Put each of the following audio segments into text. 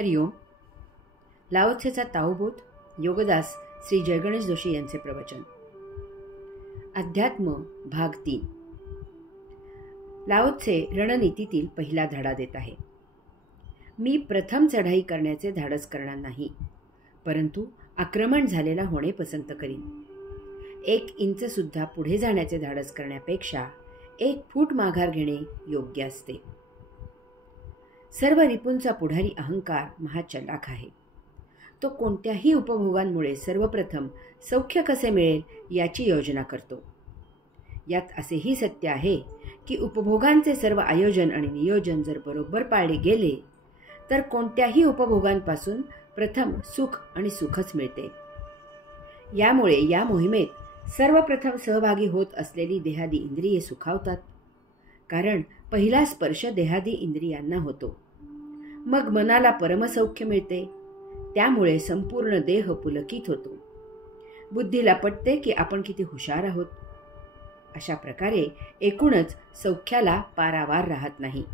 हरिओम. लाओत्सेचा ताओबोध योगदास श्री जयगणेश जोशी यांचे प्रवचन. अध्यात्म भाग 3. लाओत्से रणनीतीतील पहिला धडा देत आहे. मी प्रथम चढाई करण्याचे धाडस करणार नाही, परंतु आक्रमण झालेला होणे पसंत करीन. 1 इंच सुद्धा पुढे जाण्याचे धाडस करण्यापेक्षा 1 फूट माघार घेणे योग्य असते. सर्व रिपूंचा पुढारी अहंकार महाचलाख आहे. तो कोणत्याही उपभोगांमुळे सर्वप्रथम सौख्य कसे मिळेल याची योजना करतो. यात असेही सत्य आहे की उपभोगांचे सर्व आयोजन आणि नियोजन जर बरोबर पाळले गेले तर कोणत्याही उपभोगांपासून प्रथम सुख आणि सुखच मिळते. यामुळे या मोहिमेत सर्वप्रथम सहभागी होत असलेली देहादी इंद्रिये सुखावतात, कारण पहिला स्पर्श देहादी इंद्रियांना होतो. मग मनाला परमसौख्य मिळते. त्यामुळे संपूर्ण देह पुलकित होतो. बुद्धीला पटते की आपण किती हुशार आहोत. अशा प्रकारे एकूणच सौख्याला पारावार राहत नाही.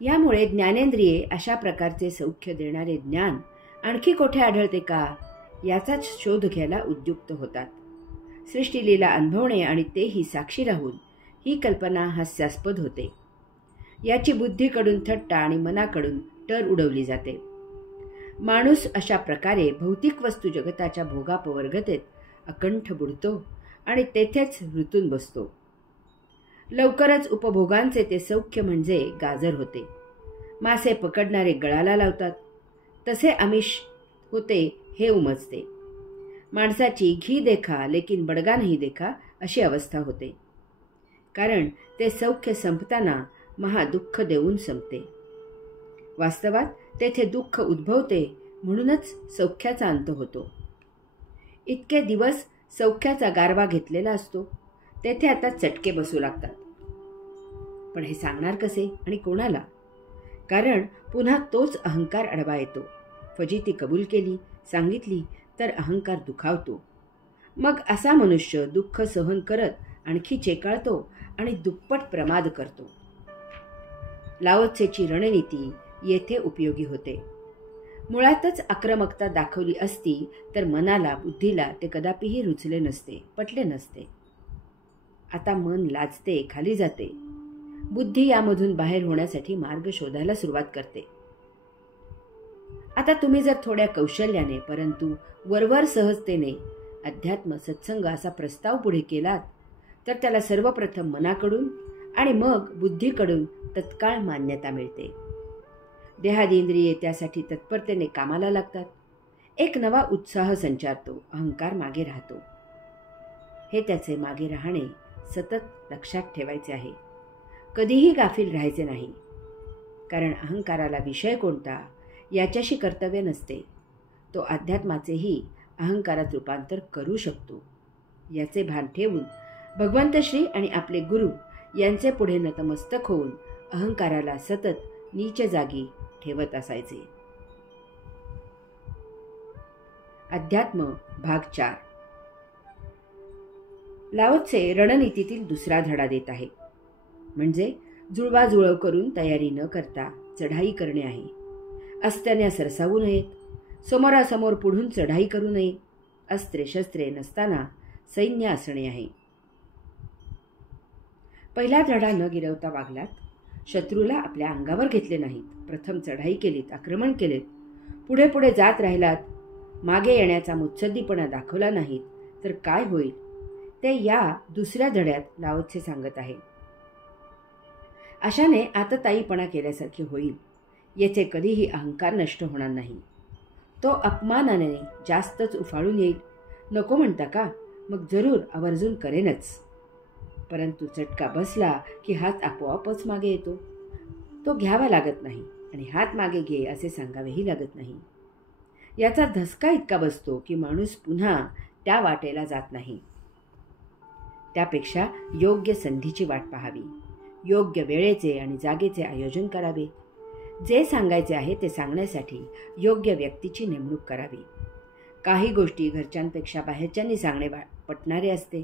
यामुळे ज्ञानेंद्रिये अशा प्रकारचे सौख्य देणारे ज्ञान आणखी कोठे आढळते का याचाच शोध घ्यायला उद्युक्त होतात. सृष्टीलीला अनुभवणे आणि तेही साक्षी राहून ही कल्पना हास्यास्पद होते. याची बुद्धीकडून थट्टा आणि मनाकडून टर उडवली जाते. माणूस अशा प्रकारे भौतिक वस्तू जगताच्या भोगापवर्गतेत अकंठ बुडतो आणि तेथेच ऋतून बसतो. लवकरच उपभोगांचे ते सौख्य म्हणजे गाजर होते. मासे पकडणारे गळाला लावतात तसे आमिष होते हे उमजते. माणसाची घी देखा लेकिन बडगा नाही देखा अशी अवस्था होते, कारण ते सौख्य संपताना महादुःख देऊन संपते. वास्तवात तेथे दुःख उद्भवते, म्हणूनच सौख्याचा अंत होतो. इतके दिवस सौख्याचा गारवा घेतलेला असतो, तेथे आता चटके बसू लागतात. पण हे सांगणार कसे आणि कोणाला? कारण पुन्हा तोच अहंकार अडवा येतो. फजिती कबूल केली, सांगितली तर अहंकार दुखावतो. मग असा मनुष्य दुःख सहन करत आणखी चेकाळतो आणि दुप्पट प्रमाद करतो. लाओत्सेची रणनीती येथे उपयोगी होते. मुळातच आक्रमकता दाखवली असती तर मनाला, बुद्धीला ते कदापिही रुचले नसते, पटले नसते. आता मन लाजते, खाली जाते. बुद्धी यामधून बाहेर होण्यासाठी मार्ग शोधायला सुरुवात करते. आता तुम्ही जर थोड्या कौशल्याने परंतु वरवर सहजतेने अध्यात्म सत्संग असा प्रस्ताव पुढे केलात तर त्याला सर्वप्रथम मनाकडून आणि मग बुद्धीकडून तत्काळ मान्यता मिळते. देहादींद्रिये त्यासाठी तत्परतेने कामाला लागतात. एक नवा उत्साह संचारतो. अहंकार मागे राहतो. हे त्याचे मागे राहणे सतत लक्षात ठेवायचे आहे. कधीही गाफील राहायचे नाही, कारण अहंकाराला विषय कोणता याच्याशी कर्तव्य नसते. तो अध्यात्माचेही अहंकारात रूपांतर करू शकतो याचे भान ठेवून भगवंत श्री आणि आपले गुरु यांचे पुढे नतमस्तक होऊन अहंकाराला सतत नीच जागी ठेवत असायचे. अध्यात्म भाग 4. लाओत्से रणनीतीतील दुसरा धडा देत आहे, म्हणजे जुळवाजुळव करून तयारी न करता चढाई करणे आहे. अस्त्याने सरसावू नयेत. समोरासमोर पुढून चढाई करू नये. अस्त्रे शस्त्रे नसताना सैन्य असणे आहे. पहिला धडा न गिरवता वागलात. शत्रूला आपल्या अंगावर घेतले नाहीत. प्रथम चढाई केलीत, आक्रमण केलेत. पुढे पुढे जात राहिलात. मागे येण्याचा मुत्सद्दीपणा दाखवला नाहीत तर काय होईल ते या दुसऱ्या धड्यात लाओत्से सांगत आहे. अशाने आतताईपणा केल्यासारखे होईल. येथे कधीही अहंकार नष्ट होणार नाही. तो अपमानाने जास्तच उफाळून येईल. नको म्हणता का? मग जरूर आवर्जून करेनच. परंतु चटका बसला की हात आपोआपच मागे येतो. तो घ्यावा लागत नाही आणि हात मागे घे असे सांगावेही लागत नाही. याचा धसका इतका बसतो की माणूस पुन्हा त्या वाटेला जात नाही. त्यापेक्षा योग्य संधीची वाट पाहावी. योग्य वेळेचे आणि जागेचे आयोजन करावे. जे सांगायचे आहे ते सांगण्यासाठी योग्य व्यक्तीची नेमणूक करावी. काही गोष्टी घरच्यांपेक्षा बाहेरच्यांनी सांगणे पटणारे असते.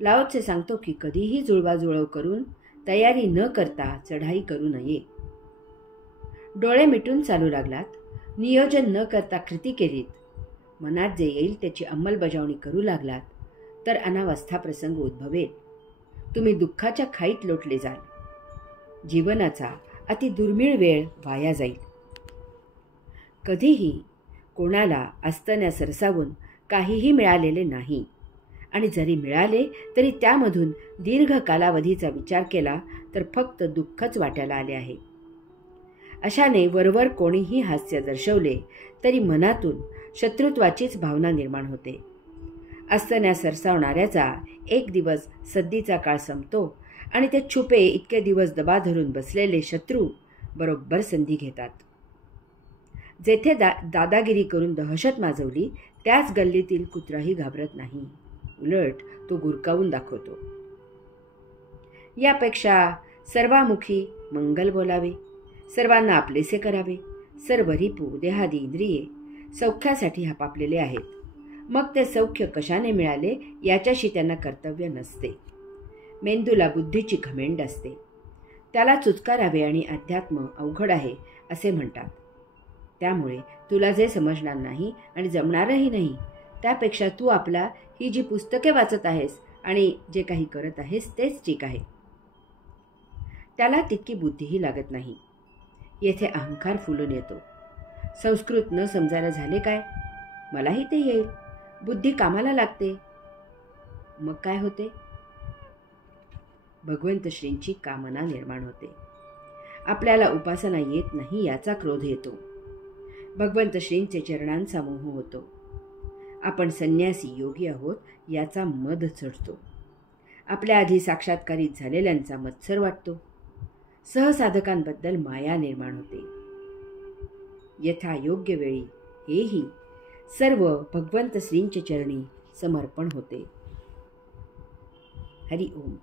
लाओत्से सांगतो की कधीही जुळवाजुळव करून तयारी न करता चढाई करू नये. डोळे मिटून चालू लागलात. नियोजन न करता कृती केलीत, मनात जे येईल त्याची अंमलबजावणी करू लागलात तर अनावस्था प्रसंग उद्भवेल. तुम्ही दुःखाच्या खाईत लोटले जाल. जीवनाचा अति दुर्मिळ वेळ वाया जाईल. कधीही कोणाला असताना सरसावून काहीही मिळालेले नाही, आणि जरी मिळाले तरी त्यामधून दीर्घ कालावधीचा विचार केला तर फक्त दुःखच वाट्याला आले आहे. अशाने वरवर कोणीही हास्य दर्शवले तरी मनातून शत्रुत्वाचीच भावना निर्माण होते. असताना सरसावणाऱ्याचा एक दिवस सद्दीचा काळ संपतो आणि ते छुपे इतके दिवस दबा धरून बसलेले शत्रू बरोबर संधी घेतात. जेथे दादागिरी करून दहशत माजवली त्याच गल्लीतील कुत्राही घाबरत नाही, उलट तो गुरकावून दाखवतो. यापेक्षा सर्वामुखी मंगल बोलावे, सर्वांना आपलेसे करावे. सर्व रिपू देहादी इंद्रिये सौख्यासाठी हापापलेले आहेत. मग ते सौख्य कशाने मिळाले याच्याशी त्यांना कर्तव्य नसते. मेंदूला बुद्धीची घमेंड असते. त्याला चुचकारावे आणि अध्यात्म अवघड आहे असे म्हणतात. त्यामुळे तुला जे समजणार नाही आणि जमणारही नाही त्यापेक्षा तू आपला ही जी पुस्तके वाचत आहेस आणि जे काही करत आहेस तेच ठीक आहे. त्याला तितकी बुद्धीही लागत नाही. येथे अहंकार फुलून येतो. संस्कृत न समजायला झाले काय, मलाही ते येईल. बुद्धी कामाला लागते. मग काय होते? भगवंत श्रींची कामना निर्माण होते. आपल्याला उपासना येत नाही याचा क्रोध येतो. भगवंत श्रींचे चरणांचा मोह होतो. आपण संन्यासी योगी आहोत याचा मद चढतो. आपल्या आधी साक्षात्कारित झालेल्यांचा मत्सर वाटतो. सहसाधकांबद्दल माया निर्माण होते. यथा योग्य वेळी हेही सर्व भगवंत श्रींचे चरणी समर्पण होते. हरि ओम.